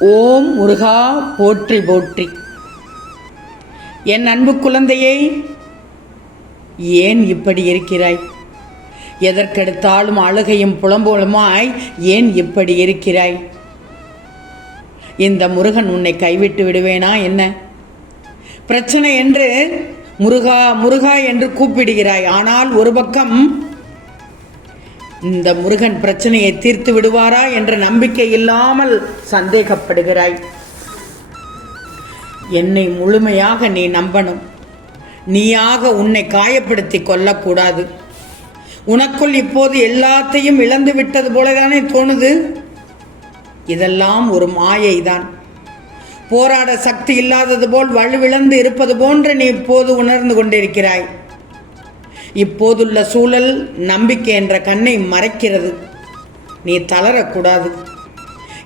ஓம் முருகா போற்றி போற்றி. என் அன்பு குழந்தையே ஏன் இப்படி இருக்கிறாய்? எதற்கெடுத்தாலும் அழுகையும் புலம்போலுமாய் ஏன் இப்படி இருக்கிறாய்? இந்த முருகன் உன்னை கைவிட்டு விடுவேனா என்ன? பிரச்சனை என்று முருகா முருகா என்று கூப்பிடுகிறாய். ஆனால் ஒரு பக்கம் இந்த முருகன் பிரச்சனையை தீர்த்து விடுவாரா என்ற நம்பிக்கை இல்லாமல் சந்தேகப்படுகிறாய். என்னை முழுமையாக நீ நம்பணும். நீயாக உன்னை காயப்படுத்தி கொள்ளக்கூடாது. உனக்குள் இப்போது எல்லாத்தையும் இழந்து விட்டது போலதானே தோணுது? இதெல்லாம் ஒரு மாயை தான் போராட சக்தி இல்லாதது போல் வலுவிழந்து இருப்பது போன்று நீ இப்போது உணர்ந்து கொண்டிருக்கிறாய். இப்போதுள்ள சூழல் நம்பிக்கை என்ற கண்ணை மறைக்கிறது. நீ தளரக்கூடாது.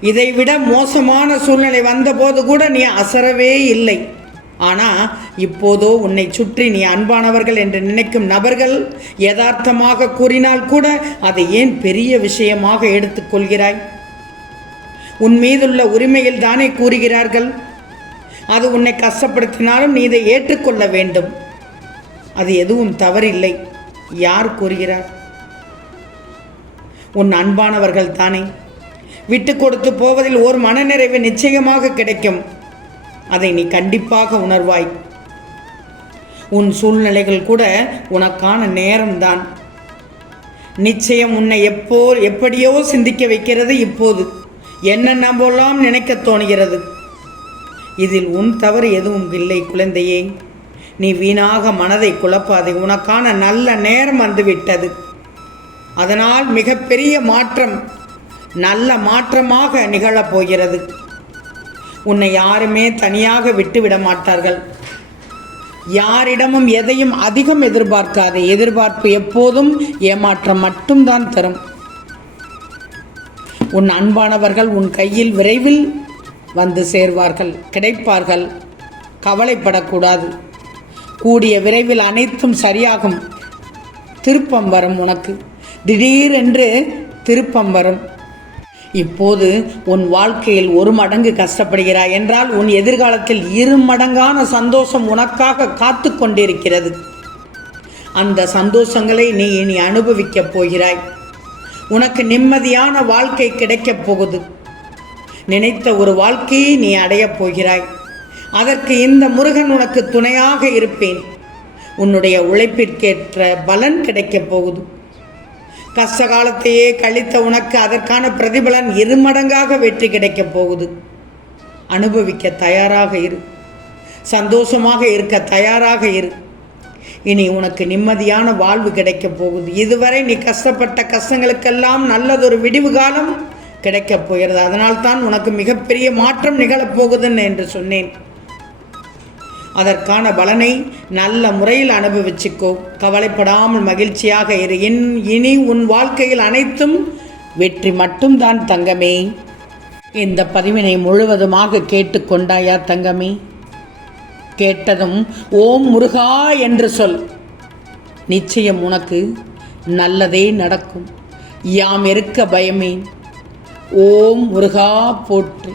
இதைவிட மோசமான சூழ்நிலை வந்தபோது கூட நீ அசரவே இல்லை. ஆனால் இப்போதோ உன்னை சுற்றி நீ அன்பானவர்கள் என்று நினைக்கும் நபர்கள் யதார்த்தமாக கூறினால் கூட அதை ஏன் பெரிய விஷயமாக எடுத்துக்கொள்கிறாய் உன் மீதுள்ள உரிமையில் தானே கூறுகிறார்கள்? அது உன்னை கஷ்டப்படுத்தினாலும் நீ இதை ஏற்றுக்கொள்ள வேண்டும். அது எதுவும் தவறில்லை. யார் கூறுகிறார்? உன் அன்பானவர்கள் தானே. விட்டு கொடுத்து போவதில் ஓர் மனநிறைவு நிச்சயமாக கிடைக்கும். அதை நீ கண்டிப்பாக உணர்வாய். உன் சூழ்நிலைகள் கூட உனக்கான நேரம்தான். நிச்சயம் உன்னை எப்போ எப்படியோ சிந்திக்க வைக்கிறது இப்போது. என்ன நம்பலாம் நினைக்க தோணுகிறது? இதில் உன் தவறு எதுவும் இல்லை குழந்தையே. நீ வீணாக மனதை குழப்பாதே. உனக்கான நல்ல நேரம் வந்துவிட்டது. அதனால் மிகப்பெரிய மாற்றம் நல்ல மாற்றமாக நிகழப் போகிறது. உன்னை யாருமே தனியாக விட்டுவிட மாட்டார்கள். யாரிடமும் எதையும் அதிகம் எதிர்பார்க்காதே. எதிர்பார்ப்பு எப்போதும் ஏமாற்றம் மட்டும்தான் தரும். உன் அன்பானவர்கள் உன் கையில் விரைவில் வந்து சேர்வார்கள் கிடைப்பார்கள். கவலைப்படக்கூடாது. கூடிய விரைவில் அனைத்தும் சரியாகும். திருப்பம் வரும் உனக்கு. திடீரென்று திருப்பம் வரும். இப்போது உன் வாழ்க்கையில் ஒரு மடங்கு கஷ்டப்படுகிறாய் என்றால் உன் எதிர்காலத்தில் இரு மடங்கான சந்தோஷம் உனக்காக காத்து கொண்டிருக்கிறது. அந்த சந்தோஷங்களை நீ இனி அனுபவிக்கப் போகிறாய். உனக்கு நிம்மதியான வாழ்க்கை கிடைக்கப் போகுது. நினைத்த ஒரு வாழ்க்கையை நீ அடையப் போகிறாய். அதற்கு இந்த முருகன் உனக்கு துணையாக இருப்பேன். உன்னுடைய உழைப்பிற்கேற்ற பலன் கிடைக்கப் போகுது. கஷ்ட காலத்தையே கழித்த உனக்கு அதற்கான பிரதிபலன் இருமடங்காக வெற்றி கிடைக்கப் போகுது. அனுபவிக்க தயாராக இரு. சந்தோஷமாக இருக்க தயாராக இரு. இனி உனக்கு நிம்மதியான வாழ்வு கிடைக்கப் போகுது. இதுவரை நீ கஷ்டப்பட்ட கஷ்டங்களுக்கெல்லாம் நல்லதொரு விடிவு காலம் கிடைக்கப் போகிறது. அதனால்தான் உனக்கு மிகப்பெரிய மாற்றம் நிகழப்போகுதுன்னு என்று சொன்னேன். அதற்கான பலனை நல்ல முறையில் அனுபவிச்சுக்கோ. கவலைப்படாமல் மகிழ்ச்சியாக இரு. இனி உன் வாழ்க்கையில் அனைத்தும் வெற்றி மட்டும்தான் தங்கமே. இந்த பதிவினை முழுவதுமாக கேட்டுக்கொண்டாயா தங்கமே? கேட்டதும் ஓம் முருகா என்று சொல். நிச்சயம் உனக்கு நல்லதே நடக்கும். யாம் இருக்க பயமேன் ஓம் முருகா போற்று.